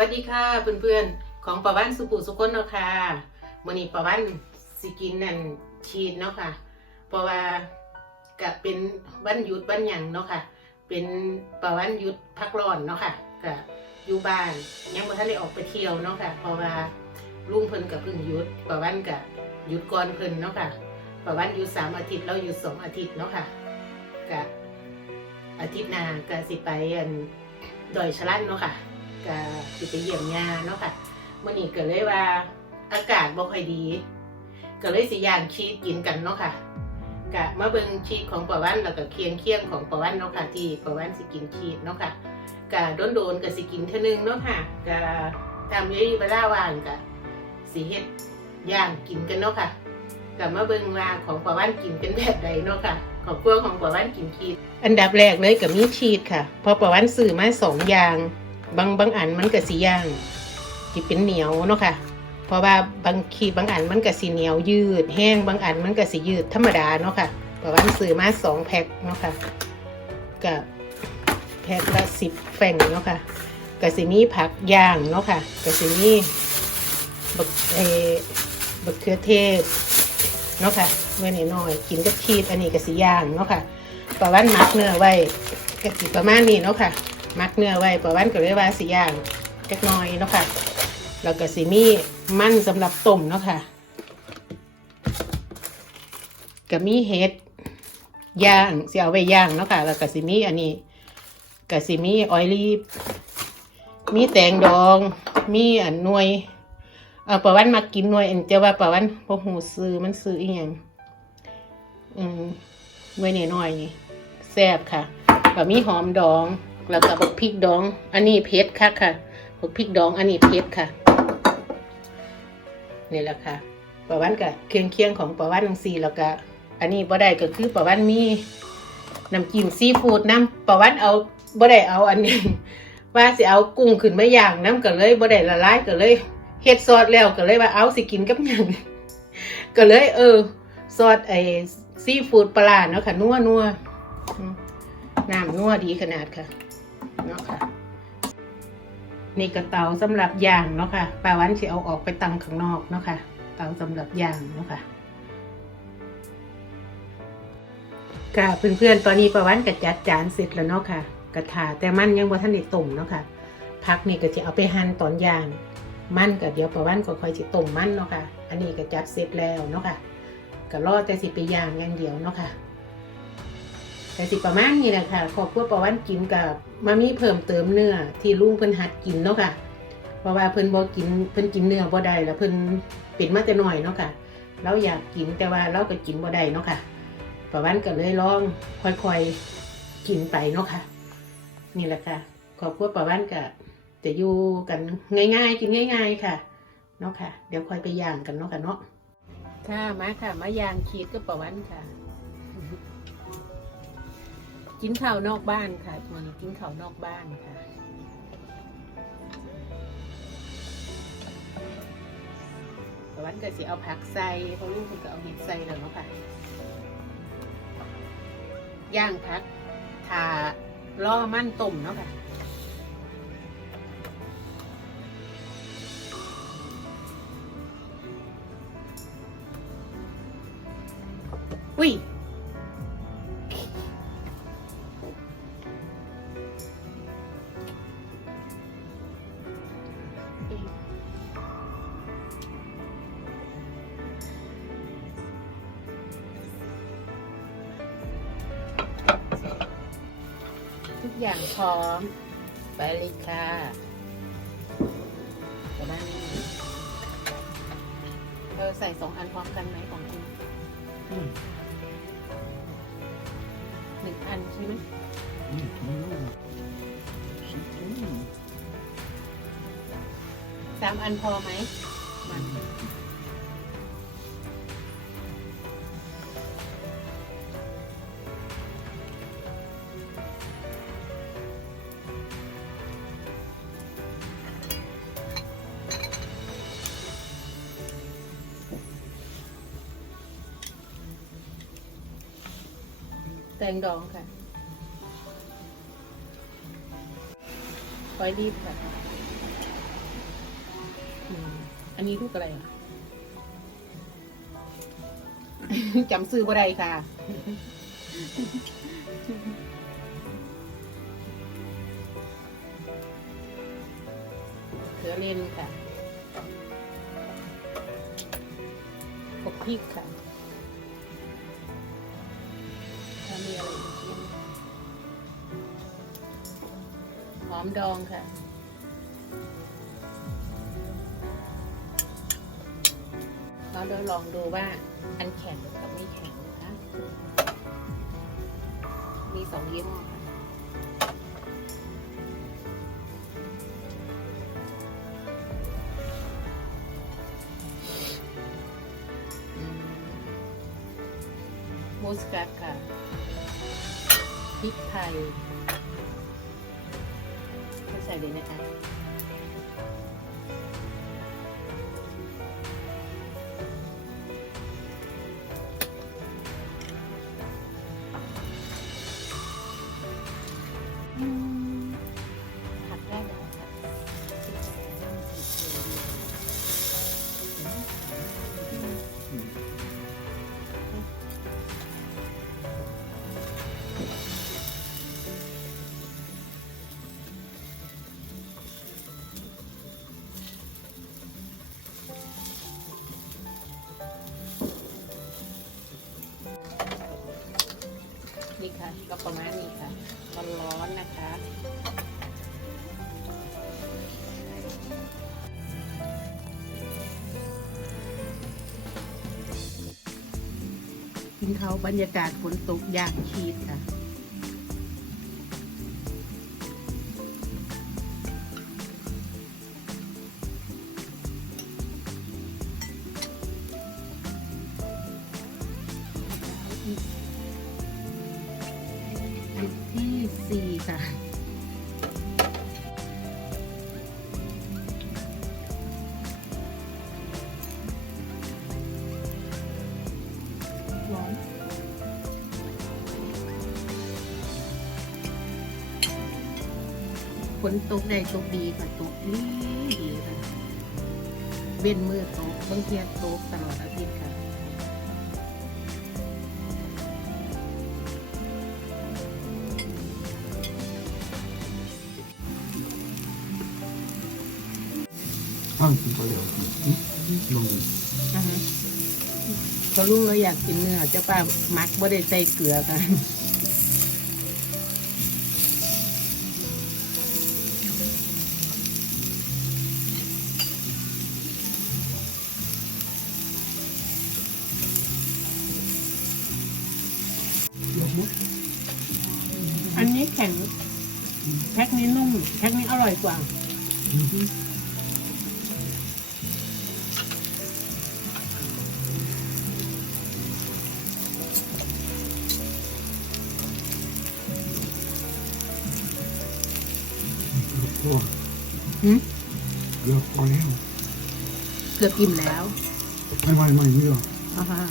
วัสดีค่ะเพื่อนๆ ของประวันสุปุสุคนเนาะค่ะมื่อนี้ประวันสิกินนั่นชีสเนาะค่ะ เพราะว่าก็เป็นวันหยุดวันหยังเนาะค่ะ เป็นประวันหยุดพักร้อนเนาะค่ะก็อยู่บ้านยังบ่ทันได้ออกไปเที่ยวเนาะค่ะ เพราะว่าลุงเพิ่นกับเพิ่งหยุดประวันกับหยุดก่อนเพิ่นเนาะค่ะประวันหยุดสามอาทิตย์เราหยุดสองอาทิตย์เนาะค่ะก็อาทิตย์หน้าก็สิไปอันดอยชะลันเนาะค่ะ ก็สิไปเยี่ยมยาเนาะค่ะมื่อนี้ก็เลยว่าอากาศบ่ค่อยดี ก็เลยสิย่างชีสกินกันเนาะค่ะกะมาเบิ่งชีสของปะวันแล้วก็เคียงเคียงของปะวันเนาะค่ะที่ปะวันสิกินชีสเนาะค่ะกะโดนโดนก็สิกินเท่านึงเนาะค่ะกะตามยี่เวลาว่างกะสิเฮ็ดย่างกินกันเนาะค่ะกะมาเบิ่งว่าของปะวันกินเป็นแบบใดเนาะค่ะของครัวของปะวันกินชีสอันดับแรกเลยก็มีชีสค่ะ พอปะวันซื้อมาสองอย่าง บางบางอันมันก็สีย่างที่เป็นเหนียวเนาะค่ะ เพราะว่าบางขีบางอันมันก็สีเหนียวยืด แห้งบางอันมันก็สียืดธรรมดาเนาะค่ะเพราะว่าซื้อมาสองแพ็คเนาะค่ะกับแพ็คละสิบแฝงเนาะค่ะก็สิมีผักย่างเนาะค่ะก็สิมีบักเอบักเขือเทศเนาะค่ะเมื่อนี้น้อยกินกับชีสอันนี้ก็สีย่างเนาะค่ะประวันมักเนื้อไว้ก็สิประมาณนี้เนาะค่ะ มักเนื้อไว้ประวันก็เลยว่าสิย่างจักน้อยเนาะค่ะแล้วก็สิมีมันสำหรับต้มเนาะค่ะก็มีเห็ดย่างสิเอาไว้ย่างเนาะค่ะแล้วก็สิมีอันนี้ก็สิมีออยลีฟมีแตงดอง มีอันหนวยเออประวันมากินหน่วยอันจะว่าประวันพอหูซื้อมันซื้ออีหยังอืมหน่วยน้อยๆนี่แซ่บค่ะก็มีหอมดอง แล้วก็บักพริกดอง อันนี้เผ็ดค่ะค่ะบักพริกดอง อันนี้เผ็ดค่ะ นี่แหละค่ะประวันกับเคียงเคียงของประวันทั้งสี่แล้วก็ อันนี้บ่ได้ก็คือประวันมีน้ำจิ้มซีฟู้ดน้ำประวันเอาบ่ได้เอาอันนี้ว่าสิเอากุ้งขึ้นมาย่างน้ำก็เลยบ่ได้ละลายก็เลยเฮ็ดซอสแล้วก็เลยว่าเอาสิกินกับหยังก็เลย เออซอสไอ้ซีฟู้ดปลาเนาะค่ะนัวนัวน้ำนัวดีขนาดค่ะ เนาะค่ะนี่กระเตาสำหรับย่างเนาะค่ะปลาวันสิเอาออกไปตังข้างนอกเนาะค่ะ เตาสำหรับย่างเนาะค่ะค่ะเพื่อนๆ ตอนนี้ปลาวันก็จัดจานเสร็จแล้วเนาะค่ะ กระถาแต่มันยังบ่ทันได้ต้มเนาะค่ะ พักนี่ก็จะเอาไปหั่นตอนย่าง มันก็เดี๋ยวปลาวันก็ค่อยสิต้มมันเนาะค่ะ อันนี้ก็จัดเสร็จแล้วเนาะค่ะก็รอแต่สิไปย่างอย่างเดียวเนาะค่ะแต่สิประมาณนี้แหละค่ะขอบครัวประวันกินกับ มามีเพิ่มเติมเนื้อที่ลุงเพิ่นหัดกินเนาะค่ะ เพราะว่าเพิ่นบ่กินเพิ่นกินเนื้อบ่ได้แล้วเพิ่นเป็นมาแต่น้อยเนาะค่ะ เราอยากกินแต่ว่าเราก็กินบ่ได้เนาะค่ะประวันก็เลยลองค่อยๆกินไปเนาะค่ะ นี่แหละค่ะขอบครัวประวันก็จะอยู่กันง่ายๆ กินง่าย ๆค่ะเนาะค่ะ เดี๋ยวค่อยไปย่างกันเนาะค่ะเนาะค่ะมาค่ะมาย่างขีดกับประวันค่ะ กินข้าวนอกบ้านค่ะวันนี้กินข้าวนอกบ้านค่ะแต่วันก็สิเอาผักใส่เพราะลูกคุณก็เอาเห็ดใส่แล้วเนาะค่ะย่างผักทาล่อมันต้มเนาะค่ะอุ้ย ทุกอย่างพร้อม ไปเลยค่ะจะได้เออใส่สองอันพร้อมกันไหมของจริงหนึ่งอันใช่ไหมสามอันพอไหมมัน งดองค่ะไว้รีบค่ะ อันนี้ลูกอะไรอะจำซื้อบ่ได้ค่ะเขือเล่นค่ะพวกพริกค่ะ มดองค่ะ เราเดี๋ยวลองดูว่า อันแข็งกับไม่แข็งนะคะ มีสองยี่ห้อค่ะมูสกัดค่ะพริกไทย เขาใส่เลยนะคะ กินเขาบรรยากาศฝนตกอย่างชีสค่ะ นตกได้ตกดีค่ะตกดีดีค่ะเว้นมือตกบางเทีตกตลอดอาทิตย์ค่ะ Anche un po' di occhi. Non di. อ่าฮะพอลุงเราอยากกินเนื้อเจ้าป้ามักบ่ได้ใส่เกลือค่ะ นี้นุ่มแพ็คนี้อร่อยกว่า Buono. หืม Io buono. เกือบอิ่มแล้ว Vai, vai, vai, io. อ่าฮะ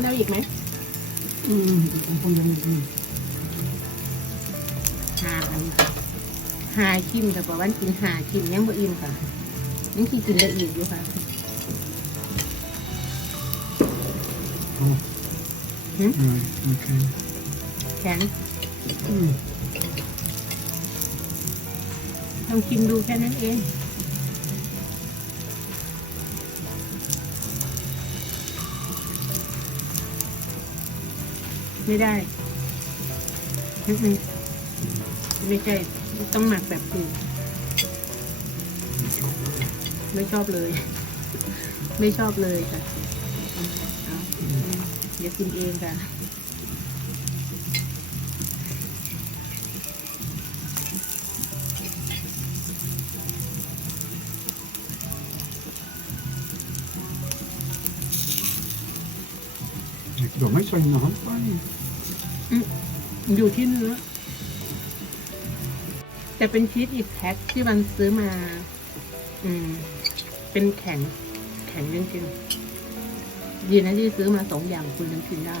คุณเอาอีกไหม Mm, un po' di mm. หาอันค่ะหาคิมค่ะเพราะวันกินหาคิมยังบ่อิ่มค่ะยังคิดกินได้อีกอยู่ค่ะ Oh. Mm? Right, okay. แข็ง Mm. ลองชิมดูแค่นั้นเอง ไม่ได้อืมๆไม่ใช่ต้องหมักแบบอื่นไม่ชอบเลย ไม่ชอบเลยค่ะเดี๋ยวกินเองค่ะ L'ho messo in acqua. อยู่ที่เนื้อ แต่เป็นชีสอีกแพ็คที่มันซื้อมา อืม เป็นแข็งแแข็งจริงๆดีนะที่ซื้อมาสองอย่างคุณยังกินได้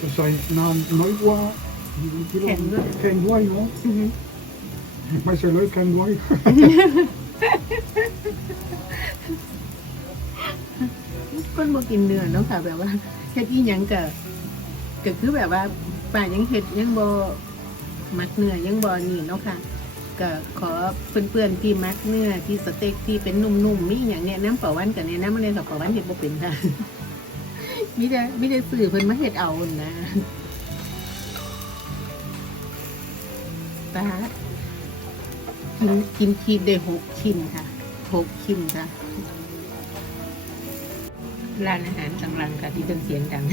Dat zei nou nooit waar. Kenwoei. Geen woei hoor. Maar zo leuk geen woei. คนบ่กินเนื้อเนาะค่ะ แบบว่าเฮ็ดอีหยังก็ก็คือแบบว่าป้ายังเฮ็ดยังบ่มักเนื้อยังบ่นี่เนาะค่ะก็ขอเพื่อนๆที่มักเนื้อที่สเต็กที่เป็นนุ่มๆมีอย่างแนะนำประวันกับแนะนำมาเลยค่ะประวันเฮ็ดบ่เป็นค่ะมีแต่มีแต่สื่อเพิ่นมาเฮ็ดเอานะป้ากินกินชีสได้หกชิ้นค่ะหกชิ้นค่ะ ร้านอาหารกำลังค่ะที่เป็นเสียงดัง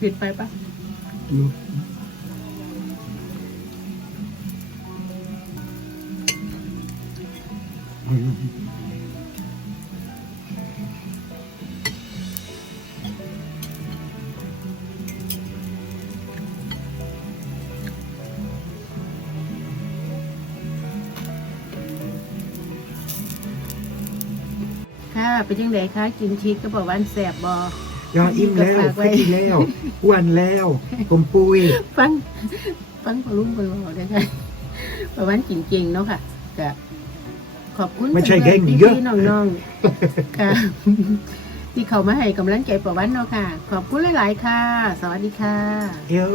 ปิดไปปะ Ja. Ja. ค่ะเป็นยังไงคะกินชีสก็บอกว่าแสบบอ Ja, im Dat leo, vaak wij- fik leo. Juan leo. Kom poei. ฟังฟังพอลุงไปบอกได้ค่ะประวันกินเก่งเนาะค่ะก็ขอบคุณไม่ใช่เพื่อนเก่งๆเยอะพี่ๆน้องๆค่ะที่เขามาให้กำลังใจประวันเนาะค่ะ ขอบคุณหลาย ๆ ค่ะ สวัสดีค่ะ Yo.